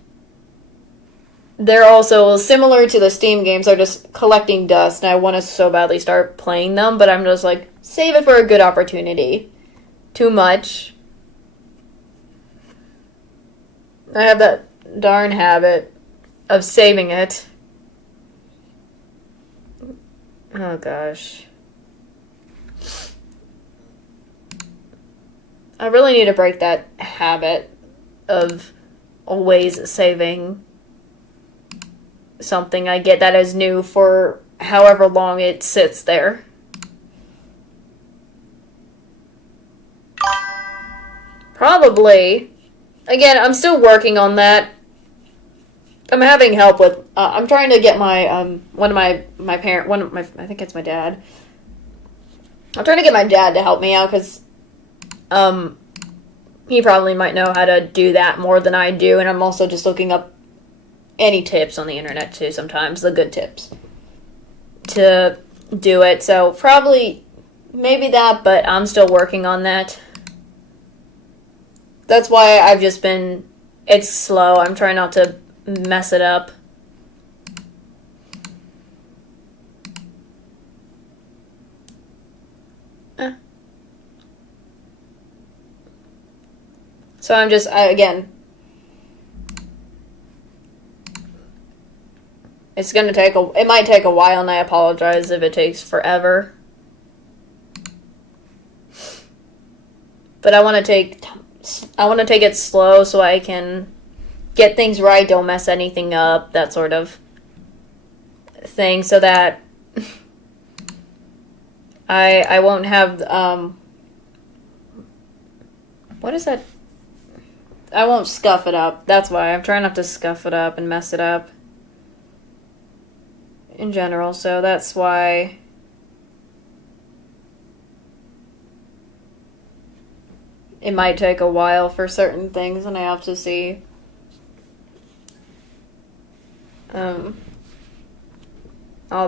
they're also similar to the Steam games, are just collecting dust, and I want to so badly start playing them, but I'm just like, save it for a good opportunity. Too much. I have that darn habit of saving it. Oh gosh. I really need to break that habit of always saving something I get that is new for however long it sits there. Probably. Again, I'm still working on that. I'm having help with. I'm trying to get my I think it's my dad. I'm trying to get my dad to help me out because he probably might know how to do that more than I do, and I'm also just looking up any tips on the internet too. Sometimes the good tips to do it. So probably maybe that, but I'm still working on that. That's why I've just been. It's slow. I'm trying not to mess it up. So I'm just, again, it's gonna take it might take a while, and I apologize if it takes forever. But I want to take it slow so I can get things right, don't mess anything up, that sort of thing, so that I won't have, what is that? I won't scuff it up. That's why I'm trying not to scuff it up and mess it up in general, so that's why it might take a while for certain things, and I have to see all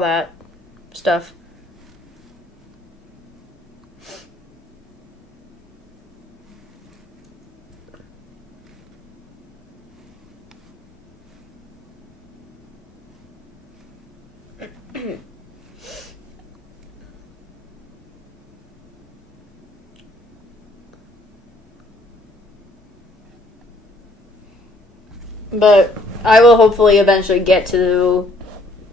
that stuff. But I will hopefully eventually get to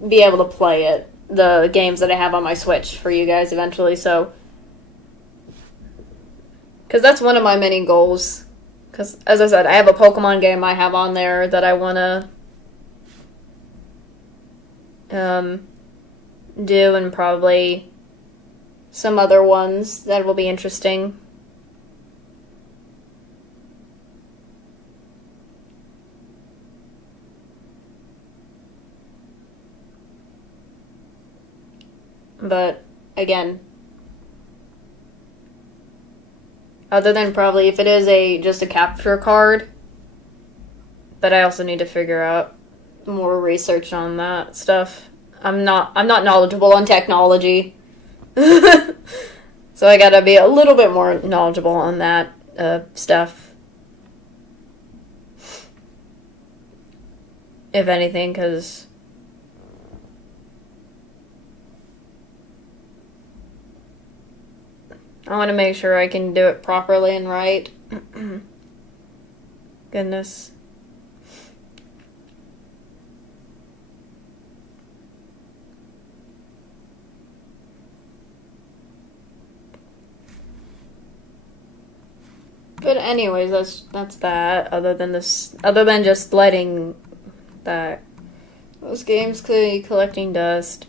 be able to play it, the games that I have on my Switch for you guys eventually, so. Because that's one of my many goals. Because, as I said, I have a Pokemon game I have on there that I want to do, and probably some other ones that will be interesting. But, again, other than probably if it is just a capture card, but I also need to figure out more research on that stuff. I'm not knowledgeable on technology. So I gotta be a little bit more knowledgeable on that stuff. If anything, because I want to make sure I can do it properly and right. Goodness. But anyways, that's that. Other than just letting that those games collecting dust.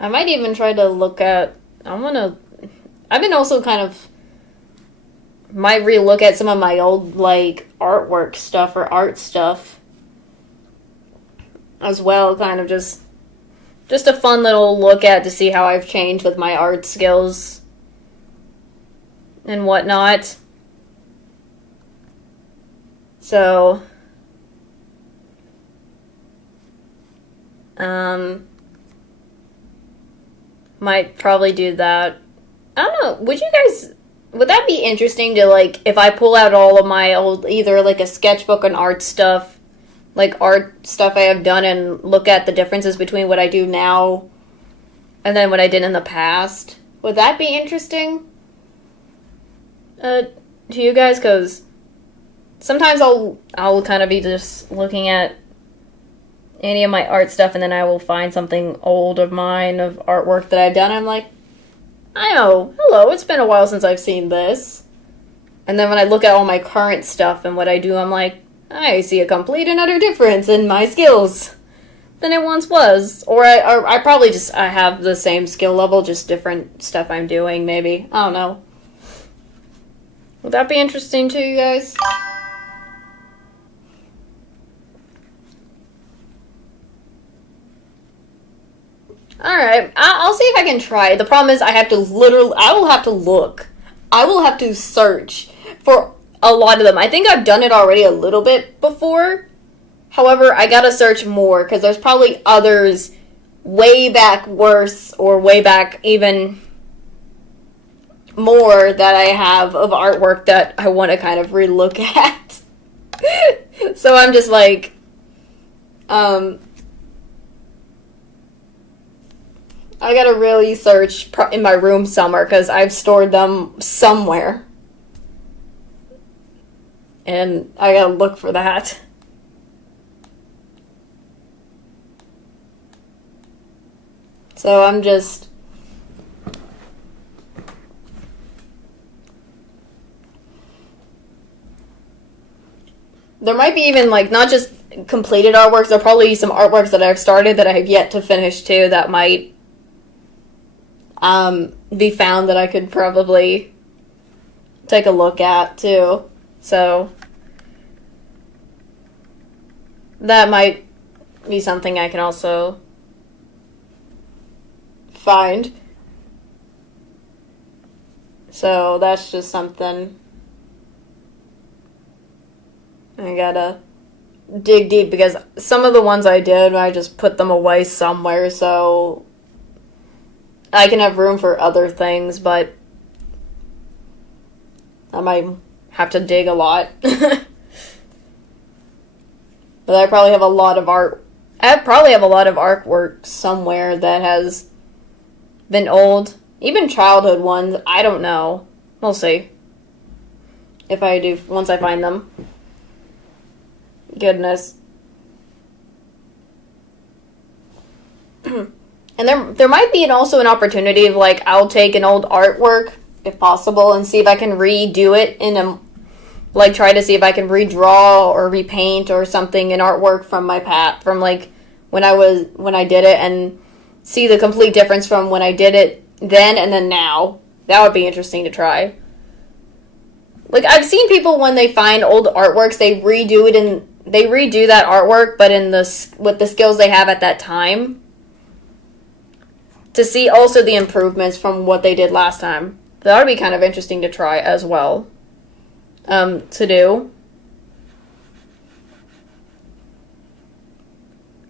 I might even try to look at. I've been also kind of. Might relook at some of my old, like, artwork stuff or art stuff. As well, kind of just a fun little look at to see how I've changed with my art skills. And whatnot. So. Might probably do that. I don't know. Would that be interesting to, like, if I pull out all of my old, either, like, a sketchbook and art stuff I have done and look at the differences between what I do now and then what I did in the past? Would that be interesting to you guys? Because sometimes I'll kind of be just looking at any of my art stuff, and then I will find something old of mine, of artwork that I've done. I'm like, I know, hello, it's been a while since I've seen this. And then when I look at all my current stuff and what I do, I'm like, I see a complete and utter difference in my skills than it once was. Or I probably just, I have the same skill level, just different stuff I'm doing, maybe. I don't know. Would that be interesting to you guys? Alright, I'll see if I can try. The problem is I will have to look. I will have to search for a lot of them. I think I've done it already a little bit before. However, I gotta search more, because there's probably others way back worse, or way back even more that I have of artwork that I want to kind of relook at. So I'm just like, I gotta really search in my room somewhere, because I've stored them somewhere. And I gotta look for that. So I'm just... There might be even, like, not just completed artworks, there'll probably be some artworks that I've started that I have yet to finish, too, that might be found that I could probably take a look at, too. So that might be something I can also find. So that's just something I gotta dig deep, because some of the ones I did, I just put them away somewhere so I can have room for other things, but I might have to dig a lot. But I probably have a lot of artwork somewhere that has been old. Even childhood ones, I don't know. We'll see. If I do, once I find them. Goodness. And there might be also an opportunity of, like, I'll take an old artwork, if possible, and see if I can redo it like, try to see if I can redraw or repaint or something, an artwork from my from, like, when I did it, and see the complete difference from when I did it then and then now. That would be interesting to try. Like, I've seen people, when they find old artworks, they redo that artwork, but with the skills they have at that time, to see also the improvements from what they did last time. That would be kind of interesting to try as well. To do.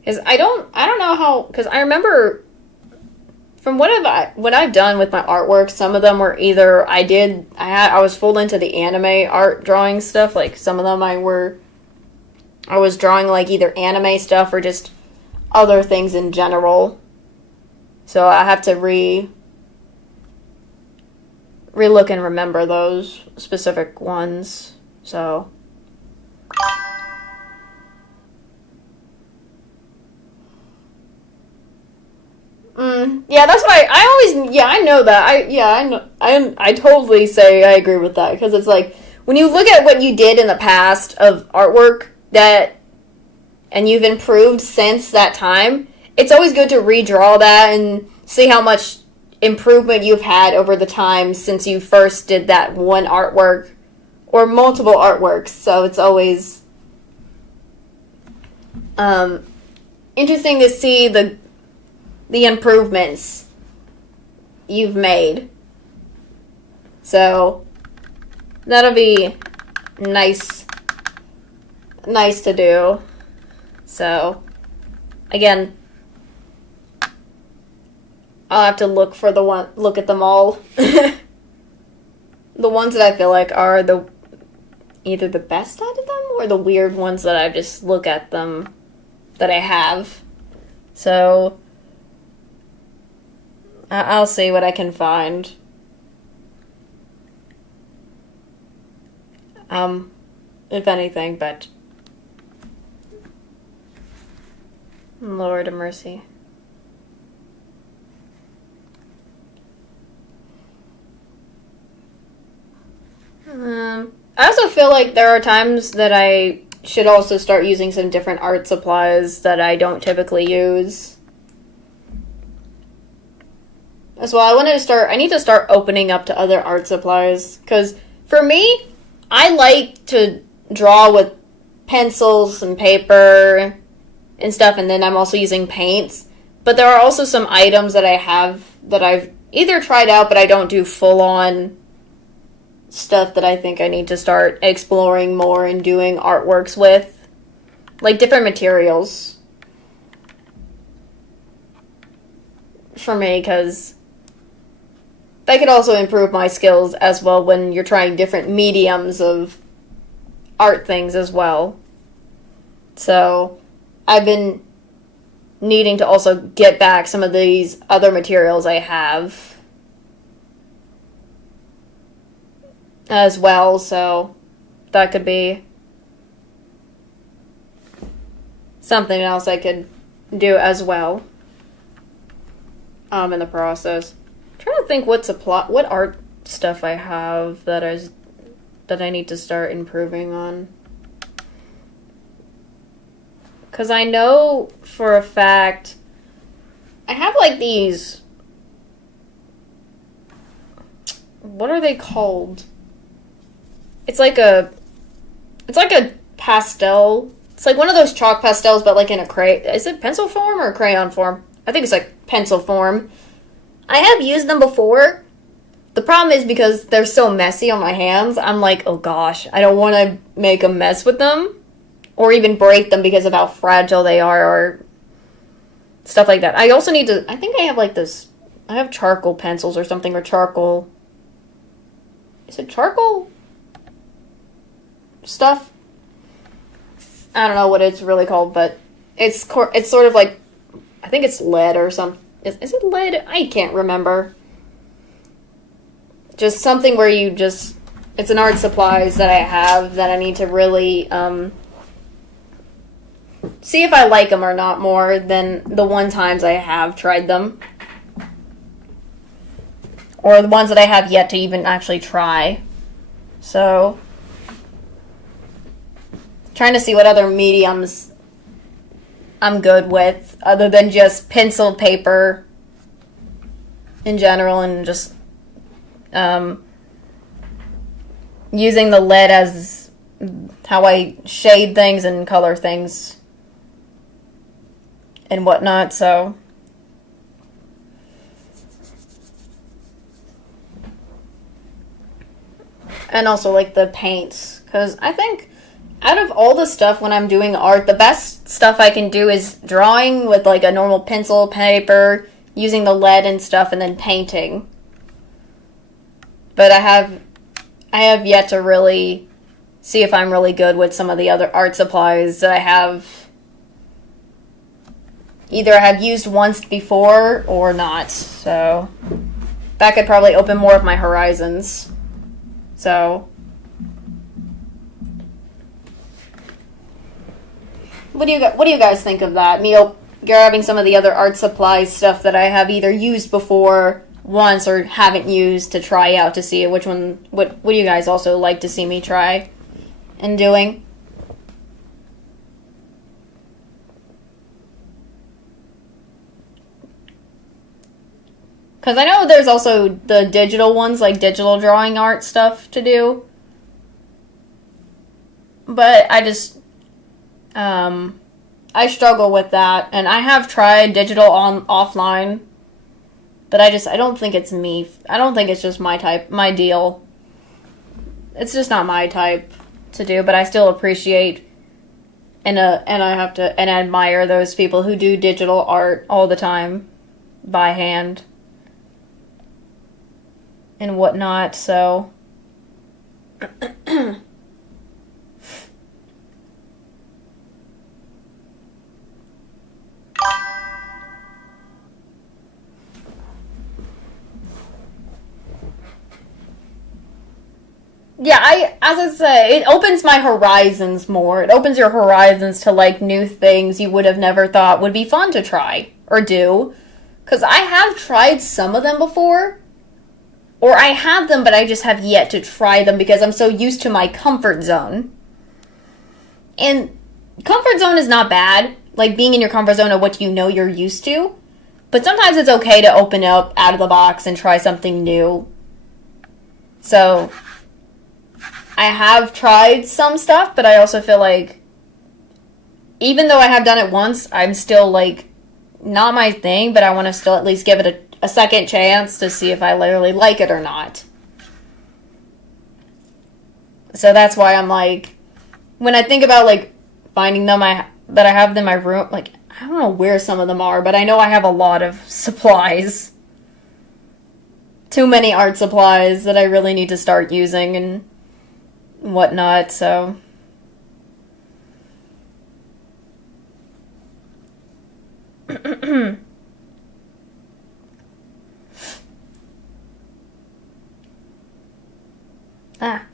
Because I don't know how, because I remember from what I've done with my artwork, some of them were either I was full into the anime art drawing stuff, like some of them I was drawing, like, either anime stuff or just other things in general. So I have to relook and remember those specific ones. So yeah, that's why I know that. I totally say I agree with that, because it's like, when you look at what you did in the past of artwork and you've improved since that time, it's always good to redraw that and see how much improvement you've had over the time since you first did that one artwork or multiple artworks. So it's always interesting to see the improvements you've made. So that'll be nice to do. So again, I'll have to look at them all. The ones that I feel like are either the best out of them or the weird ones that I just look at them that I have. So I'll see what I can find. If anything, but Lord of mercy. I also feel like there are times that I should also start using some different art supplies that I don't typically use. As well, I need to start opening up to other art supplies, because for me, I like to draw with pencils and paper and stuff, and then I'm also using paints. But there are also some items that I have that I've either tried out, but I don't do full-on stuff that I think I need to start exploring more and doing artworks with. Like different materials. For me, because that could also improve my skills as well when you're trying different mediums of art things as well. So, I've been needing to also get back some of these other materials I have as well, so that could be something else I could do as well in the process. I'm trying to think what art stuff I have that I need to start improving on. Because I know for a fact I have like these, what are they called? It's like a pastel. It's like one of those chalk pastels, but like in a is it pencil form or crayon form? I think it's like pencil form. I have used them before. The problem is because they're so messy on my hands, I'm like, oh gosh, I don't want to make a mess with them. Or even break them because of how fragile they are or stuff like that. I also need to, I think I have like this, I have charcoal pencils or something, or charcoal, is it charcoal stuff? I don't know what it's really called, but it's sort of like, I think it's lead or something. Is it lead? I can't remember. Just something where it's an art supplies that I have that I need to really, see if I like them or not more than the one times I have tried them. Or the ones that I have yet to even actually try. So, trying to see what other mediums I'm good with, other than just pencil paper in general, and just using the lead as how I shade things and color things and whatnot, so and also like the paints, because I think out of all the stuff when I'm doing art, the best stuff I can do is drawing with like a normal pencil, paper, using the lead and stuff, and then painting. But I have yet to really see if I'm really good with some of the other art supplies that I have. Either I have used once before or not, so that could probably open more of my horizons. So, what do you guys think of that? Me grabbing some of the other art supplies stuff that I have either used before once or haven't used to try out to see which one. What do you guys also like to see me try and doing? Because I know there's also the digital ones, like digital drawing art stuff to do. But I just, I struggle with that. And I have tried digital offline. But I don't think it's me. I don't think it's just my type, my deal. It's just not my type to do. But I still appreciate and admire those people who do digital art all the time by hand. and whatnot, so. Yeah, as I say, it opens my horizons more. It opens your horizons to like new things you would have never thought would be fun to try or do. Because I have tried some of them before, or I have them, but I just have yet to try them because I'm so used to my comfort zone. And comfort zone is not bad, like being in your comfort zone of what you know you're used to. But sometimes it's okay to open up out of the box and try something new. So, I have tried some stuff, but I also feel like even though I have done it once, I'm still like not my thing, but I want to still at least give it a second chance to see if I literally like it or not. So that's why I'm like, when I think about like finding them, that I have them in my room, like I don't know where some of them are, but I know I have a lot of supplies. Too many art supplies that I really need to start using and whatnot, so. Ah,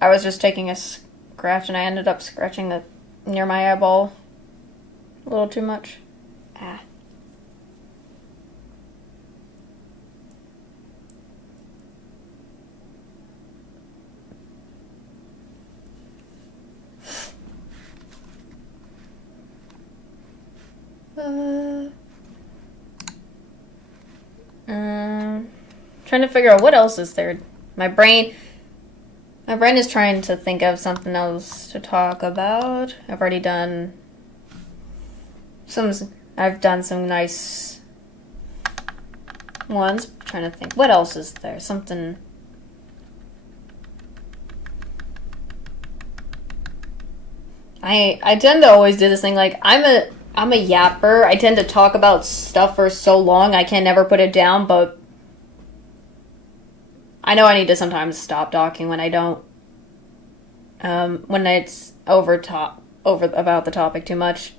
I was just taking a scratch and I ended up scratching near my eyeball a little too much. Ah. Trying to figure out what else is there. My brain is trying to think of something else to talk about. I've already done some. I've done some nice ones. I'm trying to think. What else is there? Something. I tend to always do this thing like I'm a yapper. I tend to talk about stuff for so long I can never put it down, but I know I need to sometimes stop talking when I don't when it's over about the topic too much.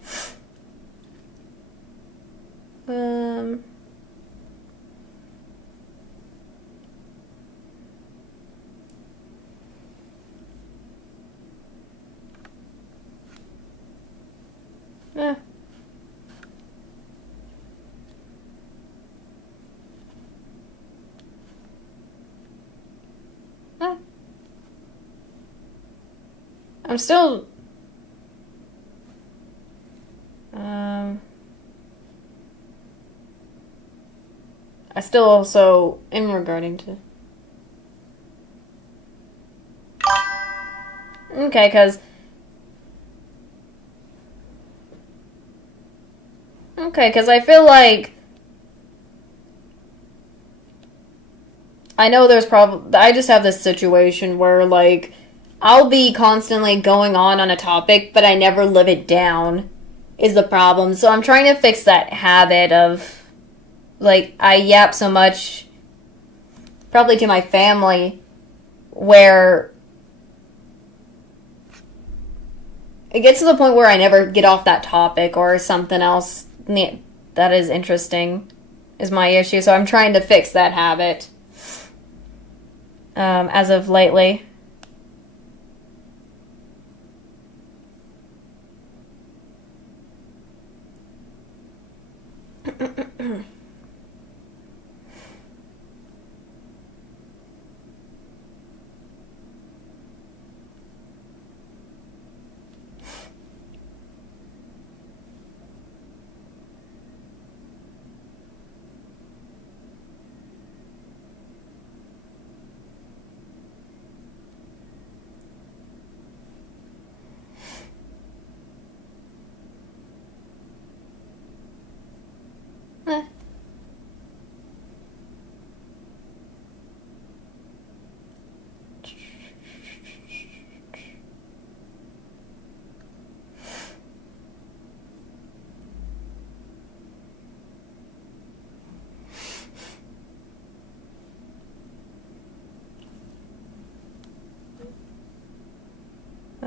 Eh. I'm still. I still also am regarding to. Okay, because. Okay, because I feel like. I know there's I just have this situation where, like, I'll be constantly going on a topic, but I never live it down, is the problem. So I'm trying to fix that habit of, like, I yap so much, probably to my family, where it gets to the point where I never get off that topic or something else that is interesting is my issue. So I'm trying to fix that habit as of lately.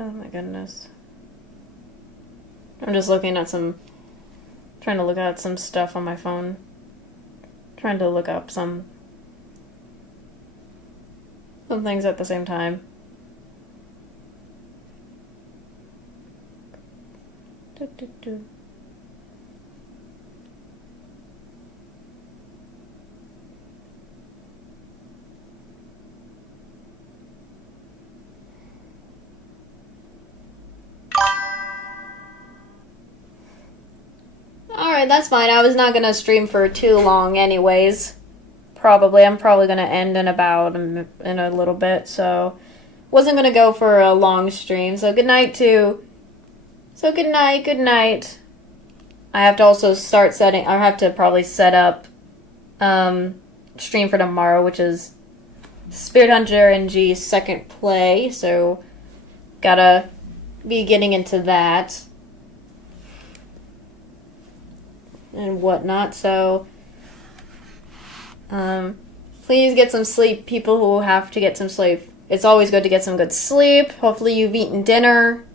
Oh my goodness. I'm just looking at trying to look at some stuff on my phone. Trying to look up some things at the same time. Alright, that's fine. I was not gonna stream for too long anyways. I'm probably gonna end in a little bit, so wasn't gonna go for a long stream. So good night. I have to also probably set up stream for tomorrow, which is Spirit Hunter NG's second play, so gotta be getting into that and whatnot, so please get some sleep, people who have to get some sleep. It's always good to get some good sleep. Hopefully you've eaten dinner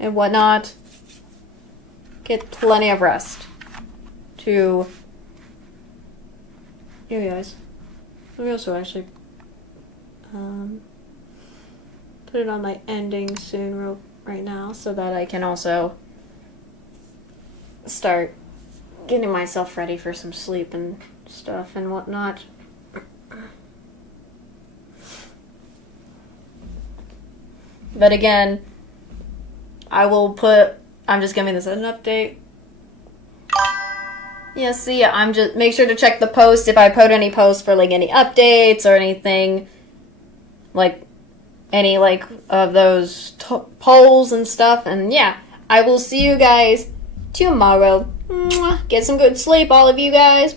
and whatnot. Get plenty of rest to you guys. Let me also actually put it on my ending soon right now so that I can also start getting myself ready for some sleep and stuff and whatnot. But again, I'm just giving this an update. Yeah, see, make sure to check the post if I put any posts for like any updates or anything, like any like of those polls and stuff. And yeah, I will see you guys tomorrow. Get some good sleep, all of you guys.